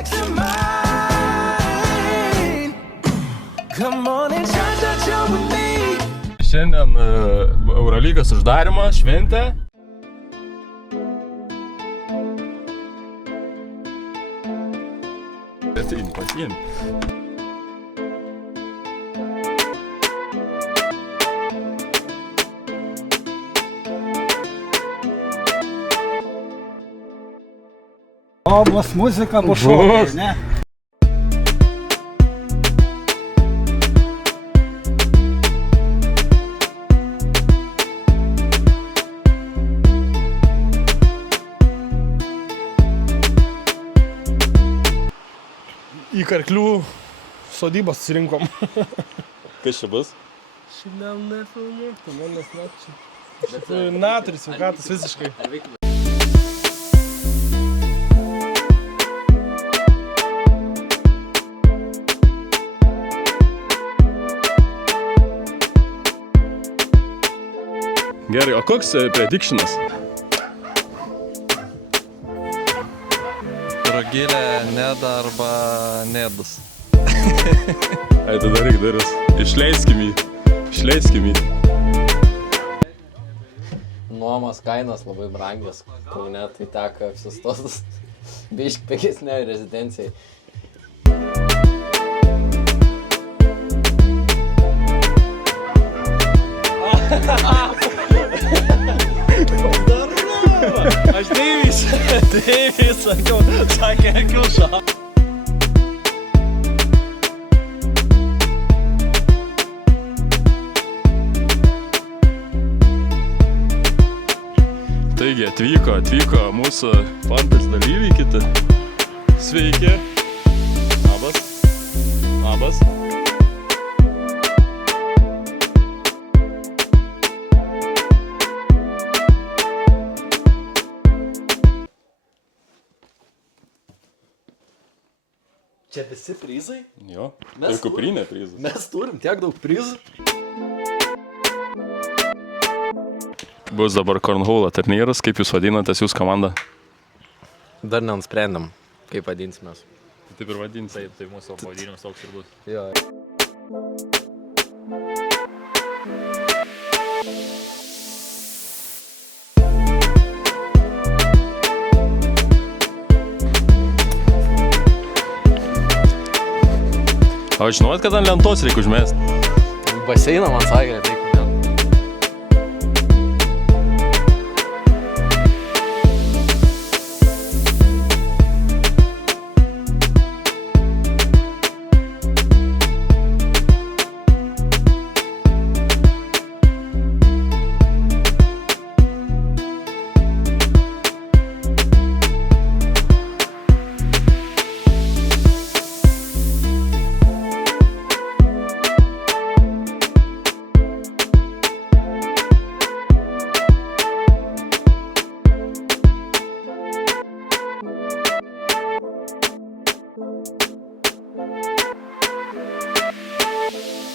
next to mine. Come on and chill with me. Šiandien Eurolygos uždarymo šventė. Pasiim. O, bus muzika, bus šokiai, ne? Į Karklių sodybą susirinkom. Kas čia bus? Šiandien nefilmuok, tu manęs nakčiai. Natūris, sveikatas visiškai. Gerai, o koks predictionas? Rugilė, Neda arba Nedas. Ai, tu daryk duris. Išleiskim jį. Nuomos kainos labai brangios. Kaune tai teka apsistotas biški pigesnei rezidencijai. Aš Deivis, sakiau, sakė Kilšą. Taigi atvyko mūsų fantas dalyviai kiti. Sveiki. Labas. Čia visi prizai? Jo, tai kuprinė prizas. Mes turim tiek daug prizų. Bus dabar Cornhole turnyras, kaip jūs vadinatės, jūs komanda? Dar nenusprendėm, kaip vadinsimės. Taip ir vadinsim. Taip, tai mūsų pavadinimas toks ir bus. Jo. O žinot, kad ant lentos reikia užmest? Baseiną man sakė, reikia.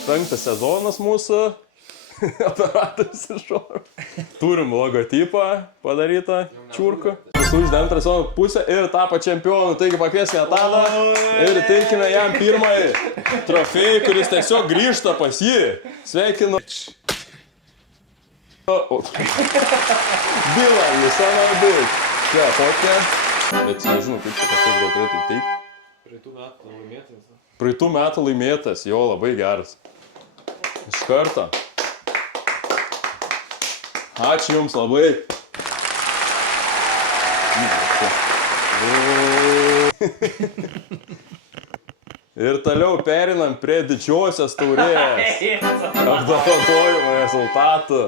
Penktas sezonas mūsų, operatorius iš oro. Turim logotipą padarytą, čiurką. Uždė antrą sezoną pusę ir tapo čempionu, taigi pakvieskime Tadą ir teikime jam pirmąjį trofėjį, kuris tiesiog grįžta pas jį. Sveikinu. Byla, visama būt. Čia, tokia. Bet nežinau, kaip čia kažkas gal turėtų teikti. Praeitų metų laimėtas, jo, labai geras. Iš karto. Ačiū jums labai. Ir toliau perinam prie didžiosios taurės. Apdovanojimo rezultatų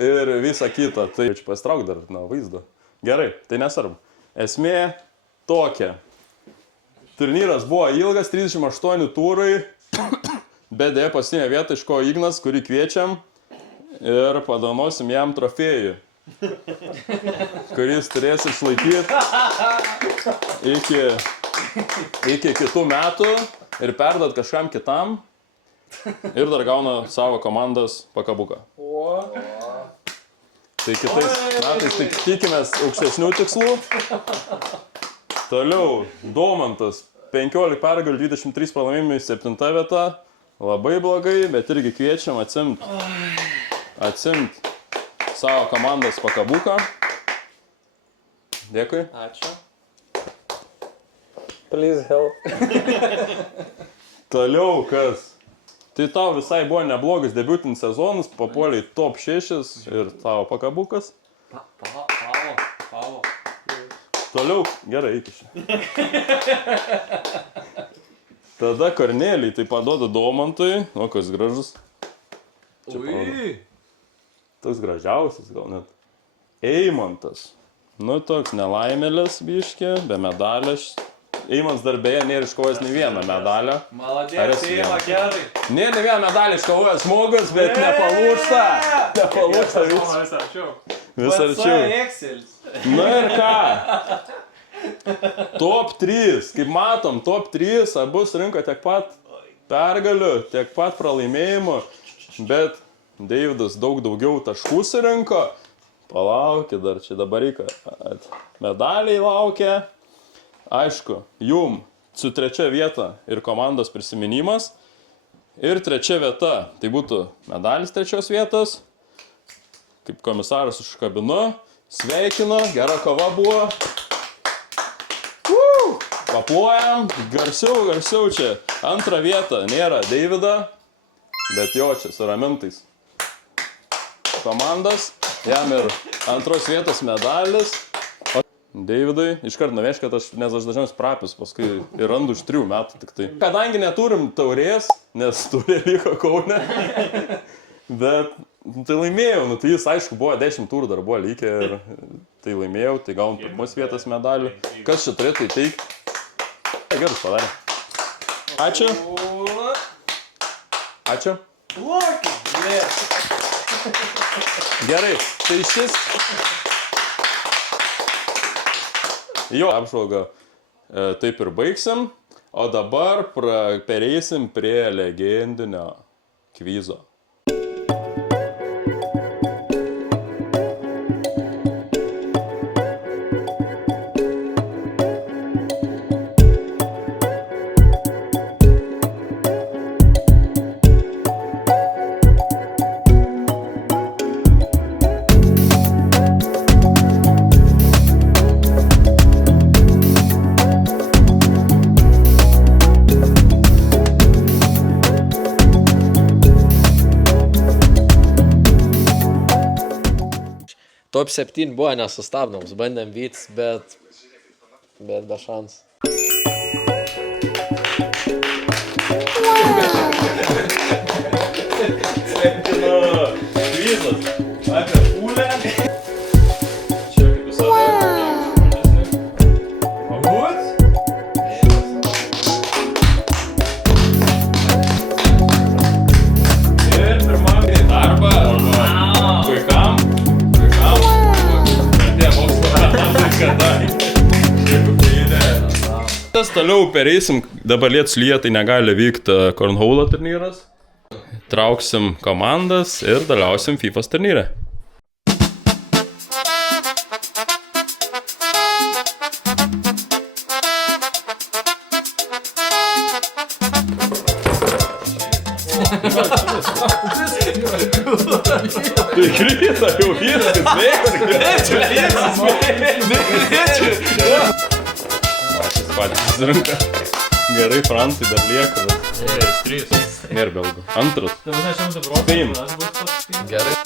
ir visa kita. Tai čia pasitrauk dar, vaizdo. Gerai, tai nesvarbu. Esmė tokia. Turnyras buvo ilgas, 38 turai. Bet dėja paskutinė vieta iško Ignas, kurį kviečiam ir padovanosim jam trofėjų, kuris turės išlaikyti iki kitų metų ir perduot kažkam kitam ir dar gauna savo komandos pakabuką. Tai kitais metais tikimės aukštesnių tikslų. Toliau Domantas 15 pergalių, 23 pralaimėjimai, 7 vieta. Labai blogai, bet irgi kviečiam atsimt savo komandos pakabuką. Dėkui. Ačiū. Please help. Toliau kas? Tai tau visai buvo neblogas debiutinis sezonas, papuoliai top 6 ir tavo pakabukas. Pavo. Toliau, gerai, iki čia. Tada Kornelį tai paduoda Domantui, o kas gražus. Čia parodo. Toks gražiausias gal net. Eimantas. Nu, toks nelaimėlis biškė, be medalės. Eimantas dar beje nėra iškovojęs nei vieną medalę. Maladės, Eima, gerai. Nėra nei vieną medalę iškovojęs žmogus, bet nepalūžta. Nepalūžta vis arčiau. Na ir ką? Top 3. Kaip matom, top 3 abu surinko tiek pat pergalių, tiek pat pralaimėjimų. Bet Deividas daug daugiau taškų surinko. Palaukit, dar čia dabar reikia. Medaliai laukia. Aišku, jum su 3 vieta ir komandos prisiminimas. Ir 3 vieta, tai būtų medalis 3 vietos. Kaip komisaras užkabinu. Sveikinu, gera kova buvo. Paplojam, garsiau čia. 2 vieta nėra Deivido, bet jo čia su ramintais. Komandos, jam ir 2 vietos medalis. Deividai, iškart nuveškit, nes aš dažniausiai prapius, paskui ir randu už 3 metų tik tai. Kadangi neturim taurės, nes taurė liko Kaune, bet tai laimėjau, nu tai jis aišku buvo 10 turų dar buvo lygiai ir tai laimėjau, tai gavom 1 vietos medalį. Kas čia turėtų įteikti? Gerai padarė. Ačiū. Ačiū. Gerai, tai šis... Jo, apžvalgą taip ir baigsim, o dabar pereisim prie legendinio kvizo. Top 7 buvo nesustabdoms, bandėm vytis, bet be šansų. Sveikinu kvizas apie pūlę. Čia kaip visada. Pabūt. Ir pirmam darbą vaikam. Toliau pereisim, dabar lietus lyja, tai negali vykti Cornhole turnyras. Trauksim komandas ir dalyvausim FIFA turnyre. Tai krita jau viskas, patys susirinka. Gerai, Francijai dar lieka. Nėra belgų. Antras. Spėjim. Gerai.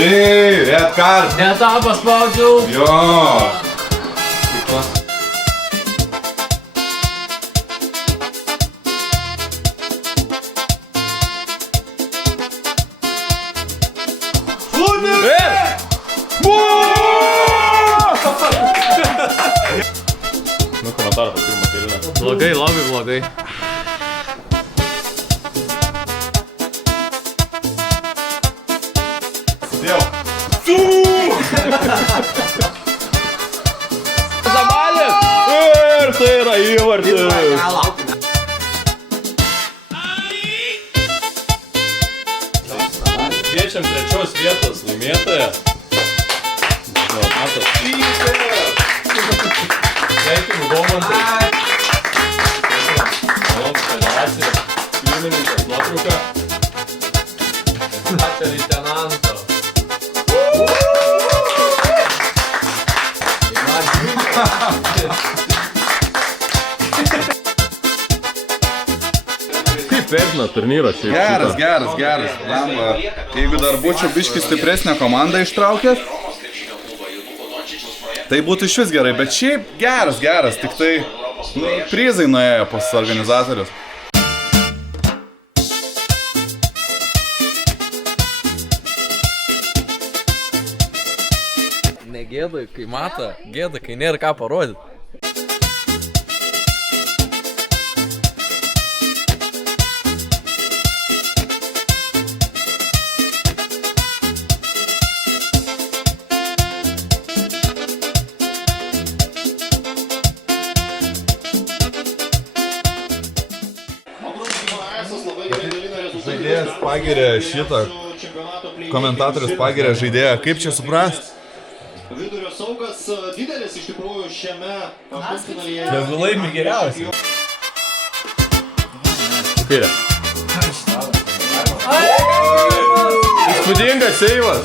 Ei, red card. Ne tą paspaudžiau. Jo. Nu, komentarą po pirmą kėlinę. Blogai, labai blogai. Dėl. Zabalės! Ir tai yra įvartis. Kviečiam trečios vietos laimėtoją. Matas. Sveikinu, Domantai. Federacija. Pirmininkas nuotrauka. Ačiū leitenanto. Kaip vertina turnyrą šiaip? Geras. Lamba, jeigu dar būčiau biškį stipresnę komandą ištraukęs, tai būtų iš vis gerai, bet šiaip geras, tik tai prizai nuėjo pas organizatorius. Negėda, kai mata, gėda, kai nėra ką parodyti. Žaidėjas pagirė šitą, komentatorius pagirė žaidėją, kaip čia suprast? Vidurio saugas didelis iš tikrųjų šiame pusfinalyje. Jeigu laimi geriausiai. Kairė. Įspūdingas seivas.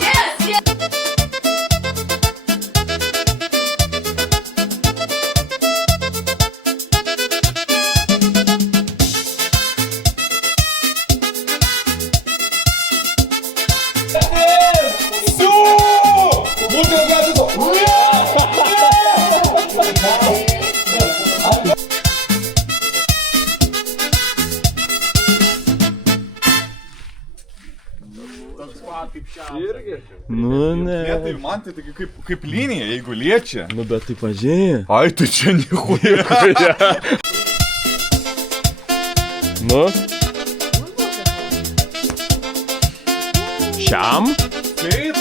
Nu ne. Tai man tai kaip linija, jeigu liečia. Nu bet tai pažiūrėjai. Ai, tai čia nichuja. Nu. Šiam? Kaip?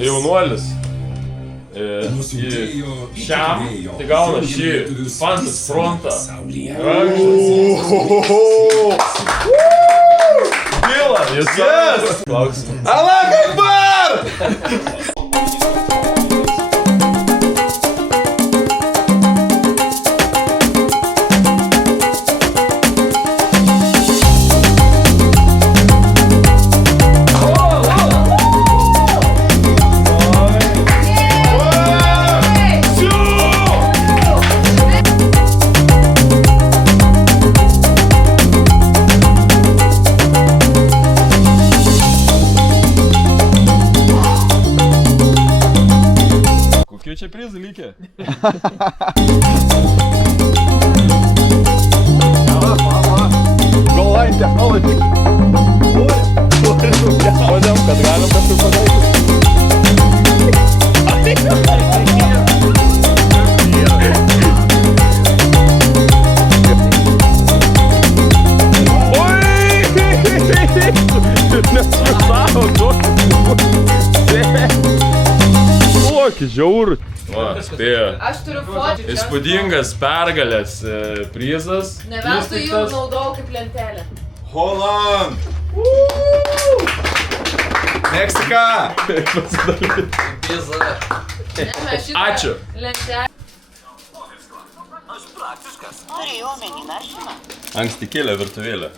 Jaunuolis. Šiam. Tai gauna šį fantas frontą. Gila, jis klausim. Allah Akbar! Kokie čia prizai likę? Goal-line technology. Kodėl, kad galim kažkaip padaryti? Kokį žiaurų. Va, spėjo. Aš turiu fotkį. Įspūdingas pergalės prizas. Ne veltui jų naudojau kaip lentelę. Holland! Meksika! Ačiū. Lentelę. Anksti kėlė virtuvėlę.